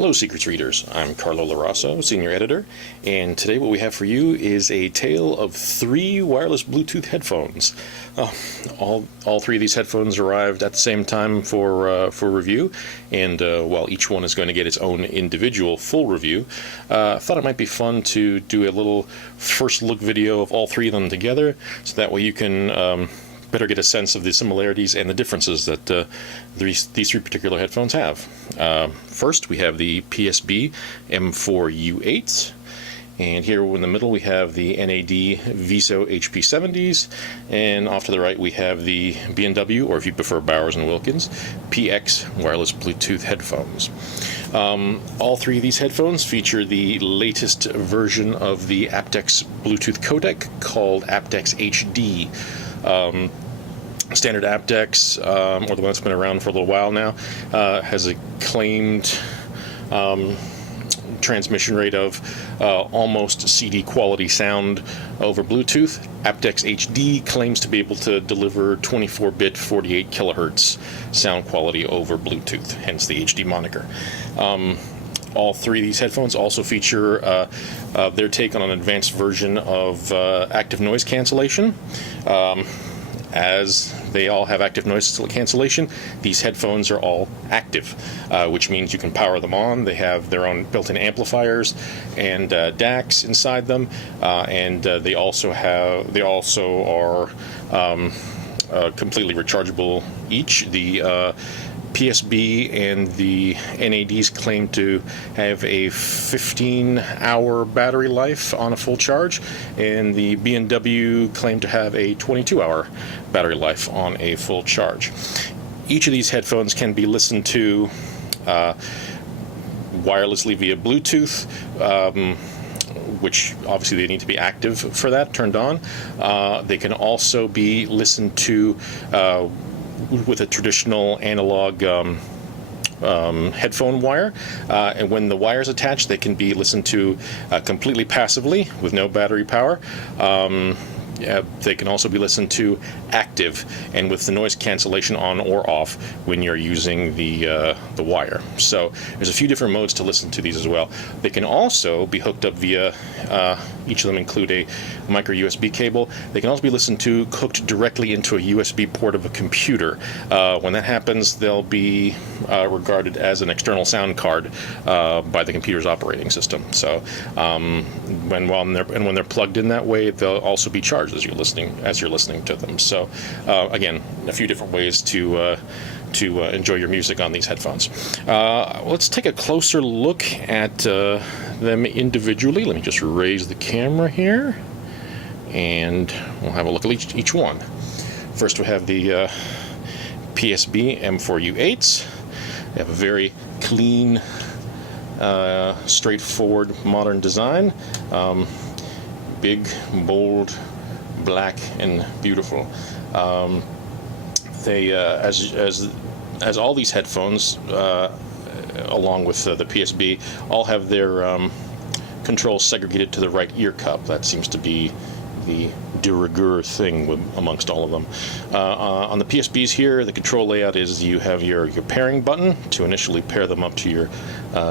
Hello, Secrets Readers. I'm Carlo Larasso, Senior Editor, and today what we have for you is a tale of 3 wireless Bluetooth headphones. All 3 of these headphones arrived at the same time for review, and while each one is going to get its own individual full review, I thought it might be fun to do a little first look video of all 3 of them together, so that way you can better get a sense of the similarities and the differences that these 3 particular headphones have. First, we have the PSB M4U8, and here in the middle we have the NAD Viso HP70s, and off to the right we have the B&W, or if you prefer Bowers & Wilkins, PX wireless Bluetooth headphones. All 3 of these headphones feature the latest version of the aptX Bluetooth codec called aptX HD. Standard aptX, or the one that's been around for a little while now, has a claimed transmission rate of almost CD quality sound over Bluetooth. aptX HD claims to be able to deliver 24-bit 48 kilohertz sound quality over Bluetooth, hence the HD moniker. All 3 of these headphones also feature their take on an advanced version of active noise cancellation. As they all have active noise cancellation, these headphones are all active, which means you can power them on. They have their own built-in amplifiers and DACs inside them, and they also are completely rechargeable each. The PSB and the NADs claim to have a 15-hour battery life on a full charge, and the B&W claim to have a 22-hour battery life on a full charge. Each of these headphones can be listened to wirelessly via Bluetooth, which obviously they need to be active for that, turned on. They can also be listened to with a traditional analog headphone wire, and when the wire is attached, they can be listened to completely passively with no battery power. They can also be listened to active and with the noise cancellation on or off when you're using the wire. So there's a few different modes to listen to these as well. They can also be hooked up via, each of them include a micro USB cable. They can also be listened to hooked directly into a USB port of a computer. When that happens, they'll be regarded as an external sound card by the computer's operating system. So when they're plugged in that way, they'll also be charged as you're listening to them. So again, a few different ways to enjoy your music on these headphones. Let's take a closer look at them individually. Let me just raise the camera here, and we'll have a look at each one. First, we have the PSB M4U8s. They have a very clean, straightforward, modern design. Big, bold, black, and beautiful. They, as all these headphones, along with the PSB, all have their controls segregated to the right ear cup. That seems to be the de rigueur thing amongst all of them. On the PSBs here, the control layout is you have your pairing button to initially pair them up to your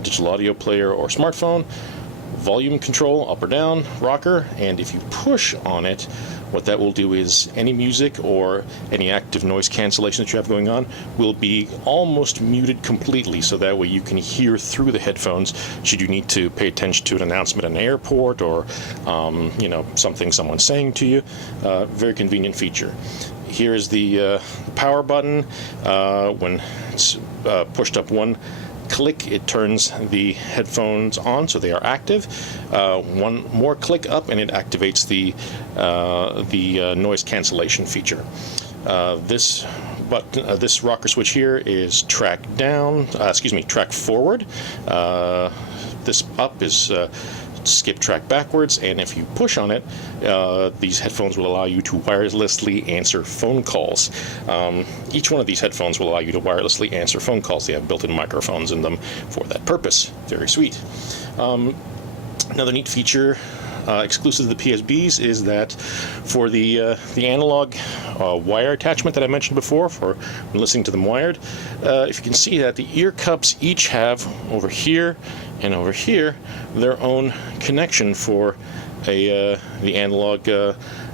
digital audio player or smartphone, volume control, up or down, rocker, and if you push on it, what that will do is any music or any active noise cancellation that you have going on will be almost muted completely, so that way you can hear through the headphones should you need to pay attention to an announcement in an airport or something someone's saying to you. Very convenient feature. Here is the power button. When it's pushed up one click, it turns the headphones on, so they are active. One more click up and it activates the noise cancellation feature. This rocker switch here is track forward. This up is skip track backwards, and if you push on it, these headphones will allow you to wirelessly answer phone calls. Each one of these headphones will allow you to wirelessly answer phone calls. They have built-in microphones in them for that purpose. Very sweet. Another neat feature exclusive to the PSBs is that for the analog wire attachment that I mentioned before, for listening to them wired, if you can see that the ear cups each have over here and over here their own connection for the analog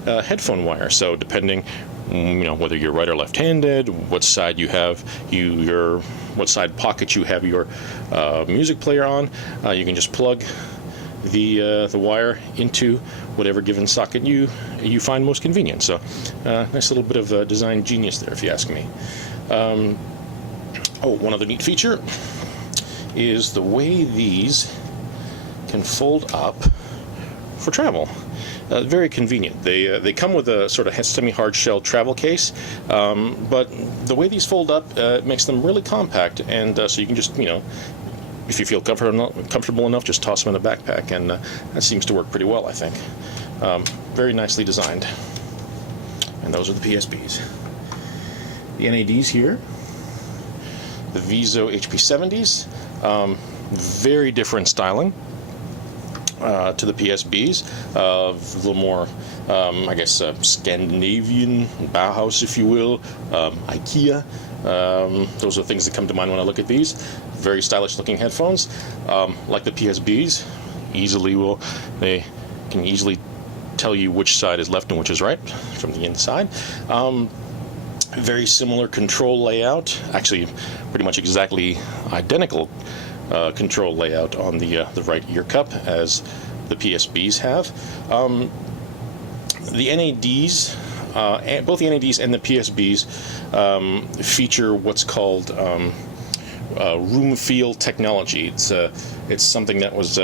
headphone wire. So depending, whether you're right or left-handed, what side you have what side pocket you have your music player on, you can just plug the wire into whatever given socket you find most convenient. So nice little bit of design genius there, if you ask me. One other neat feature is the way these can fold up for travel. Very convenient. They come with a sort of semi-hard shell travel case, but the way these fold up makes them really compact, and so you can just, if you feel comfortable enough, just toss them in a backpack, and that seems to work pretty well, I think. Very nicely designed. And those are the PSBs. The NADs here, the Viso HP70s, very different styling to the PSBs, a little more, Scandinavian, Bauhaus, if you will, IKEA. Those are the things that come to mind when I look at these. Very stylish looking headphones. Like the PSBs, they can easily tell you which side is left and which is right from the inside. Very similar control layout, actually pretty much exactly identical control layout on the right ear cup as the PSBs have. The NADs, both the NADs and the PSBs feature what's called room feel technology. It's something that was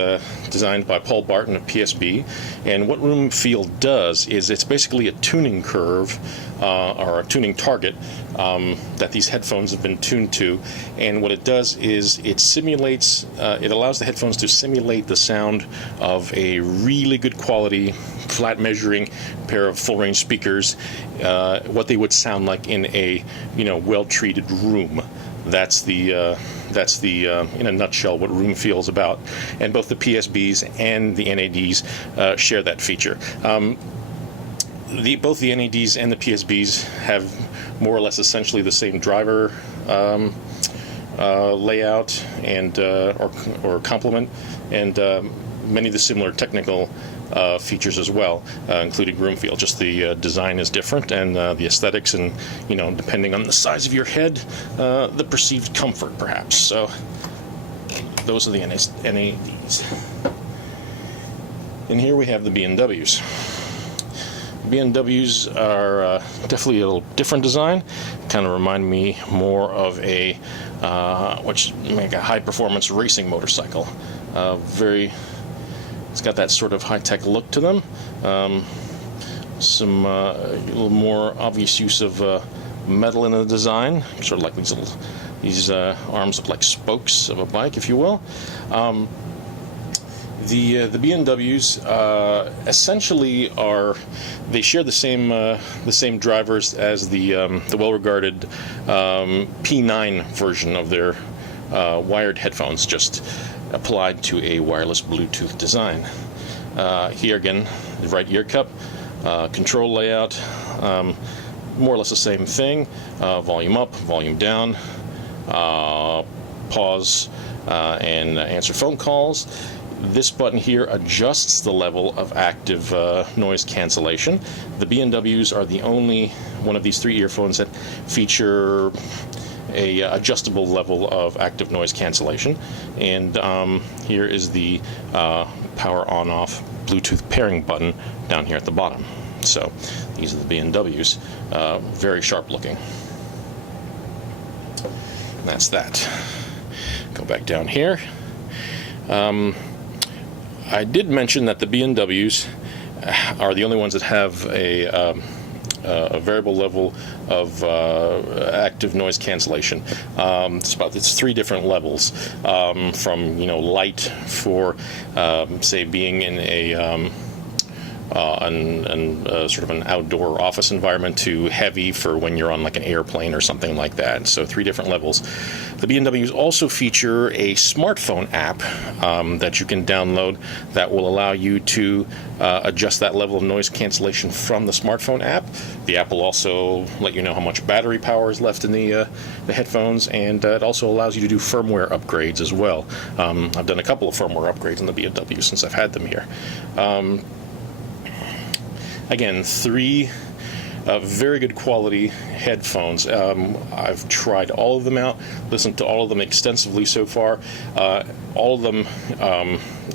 designed by Paul Barton of PSB, and what room feel does is it's basically a tuning curve or a tuning target that these headphones have been tuned to, and what it does is it allows the headphones to simulate the sound of a really good quality flat measuring pair of full range speakers, what they would sound like in a well treated room. That's the in a nutshell what room feel is about, and both the PSBs and the NADs share that feature. Both the NADs and the PSBs have more or less essentially the same driver layout and or complement, and many of the similar technical features as well, including room feel. Just the design is different, and the aesthetics, and depending on the size of your head, the perceived comfort perhaps. So those are the NADs. And here we have the B&Ws. B&Ws are definitely a little different design. Kind of remind me more of a high performance racing motorcycle. It's got that sort of high-tech look to them. A little more obvious use of metal in the design, sort of like these arms look like spokes of a bike, if you will. The B&Ws essentially they share the same drivers as the well-regarded P9 version of their wired headphones, just applied to a wireless Bluetooth design. Here again, the right ear cup, control layout, more or less the same thing. Volume up, volume down, pause, and answer phone calls. This button here adjusts the level of active noise cancellation. The B&Ws are the only one of these three earphones that feature a adjustable level of active noise cancellation, and here is the power on-off Bluetooth pairing button down here at the bottom. So these are the B&Ws, very sharp looking. And that's that. Go back down here. I did mention that the B&Ws are the only ones that have a variable level of active noise cancellation. It's three different levels, from light for say being in sort of an outdoor office environment to heavy for when you're on like an airplane or something like that. So 3 different levels. The B&Ws also feature a smartphone app that you can download that will allow you to adjust that level of noise cancellation from the smartphone app. The app will also let you know how much battery power is left in the headphones, and it also allows you to do firmware upgrades as well. I've done a couple of firmware upgrades in the B&W since I've had them here. Again, 3 very good quality headphones. I've tried all of them out, listened to all of them extensively so far. All of them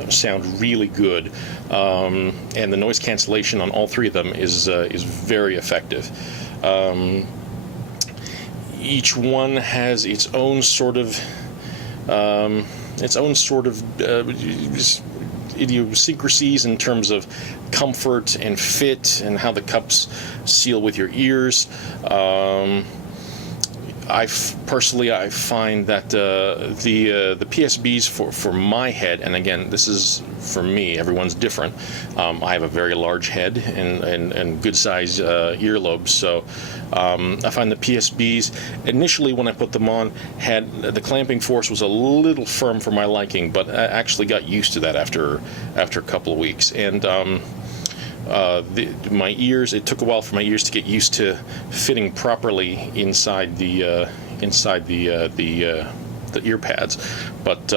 sound really good, and the noise cancellation on all 3 of them is very effective. Each one has its own sort of idiosyncrasies in terms of comfort and fit and how the cups seal with your ears. I find that the PSBs for my head, and again, this is for me, everyone's different. I have a very large head and good size earlobes, so I find the PSBs initially when I put them on had the clamping force was a little firm for my liking, but I actually got used to that after a couple of weeks. And my ears, it took a while for my ears to get used to fitting properly inside the ear pads, but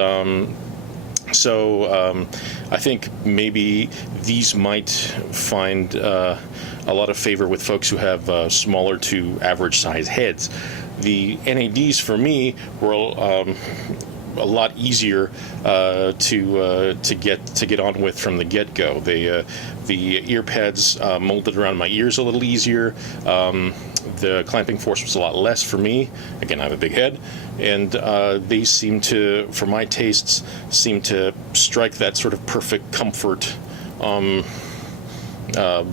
I think maybe these might find a lot of favor with folks who have smaller to average size heads. The NADs for me were a lot easier to get on with from the get-go. The ear pads molded around my ears a little easier. The clamping force was a lot less for me. Again, I have a big head, and they seem to, for my tastes, strike that sort of perfect comfort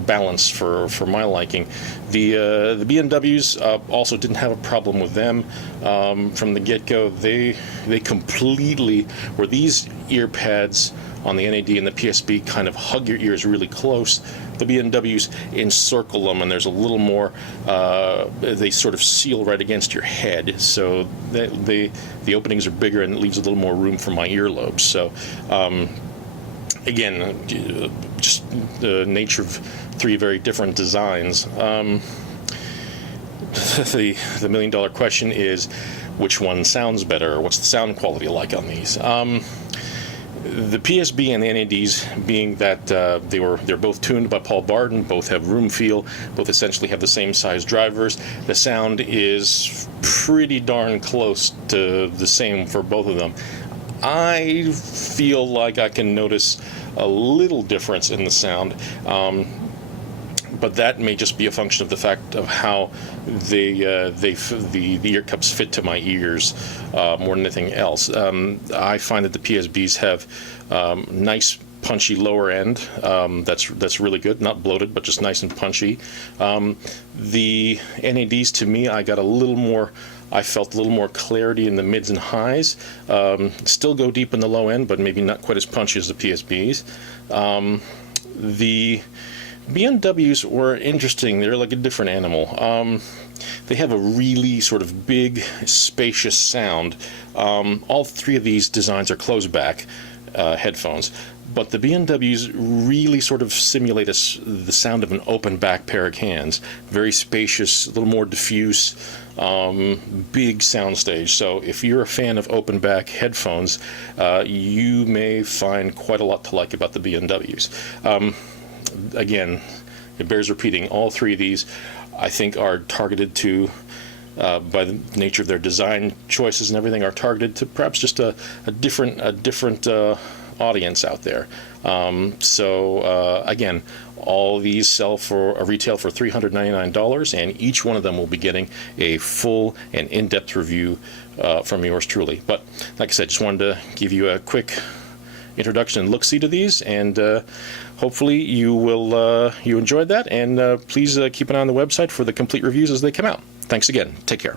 balance for my liking. The B&Ws also didn't have a problem with them from the get-go. They completely, where these ear pads on the NAD and the PSB kind of hug your ears really close, the B&Ws encircle them, and there's a little more, they sort of seal right against your head, so the openings are bigger and it leaves a little more room for my earlobes. So again, just the nature of 3 very different designs. The $1 million question is, which one sounds better? What's the sound quality like on these? The PSB and the NADs, being that they're both tuned by Paul Barden, both have room feel, both essentially have the same size drivers. The sound is pretty darn close to the same for both of them. I feel like I can notice a little difference in the sound, but that may just be a function of the fact of how the ear cups fit to my ears more than anything else. I find that the PSBs have nice punchy lower end. That's really good, not bloated, but just nice and punchy. The NADs, to me, I felt a little more clarity in the mids and highs. Still go deep in the low end, but maybe not quite as punchy as the PSBs. The B&Ws were interesting. They're like a different animal. They have a really sort of big, spacious sound. All 3 of these designs are closed-back headphones, but the B&Ws really sort of simulate the sound of an open-back pair of cans. Very spacious, a little more diffuse, big soundstage. So if you're a fan of open-back headphones, you may find quite a lot to like about the B&Ws. Again, it bears repeating, all 3 of these I think are targeted to, by the nature of their design choices and everything, are targeted to perhaps just a different audience out there. Again, all these sell for a retail for $399, and each one of them will be getting a full and in-depth review from yours truly. But like I said, just wanted to give you a quick introduction and look-see to these, and hopefully you enjoyed that, and please keep an eye on the website for the complete reviews as they come out. Thanks again. Take care.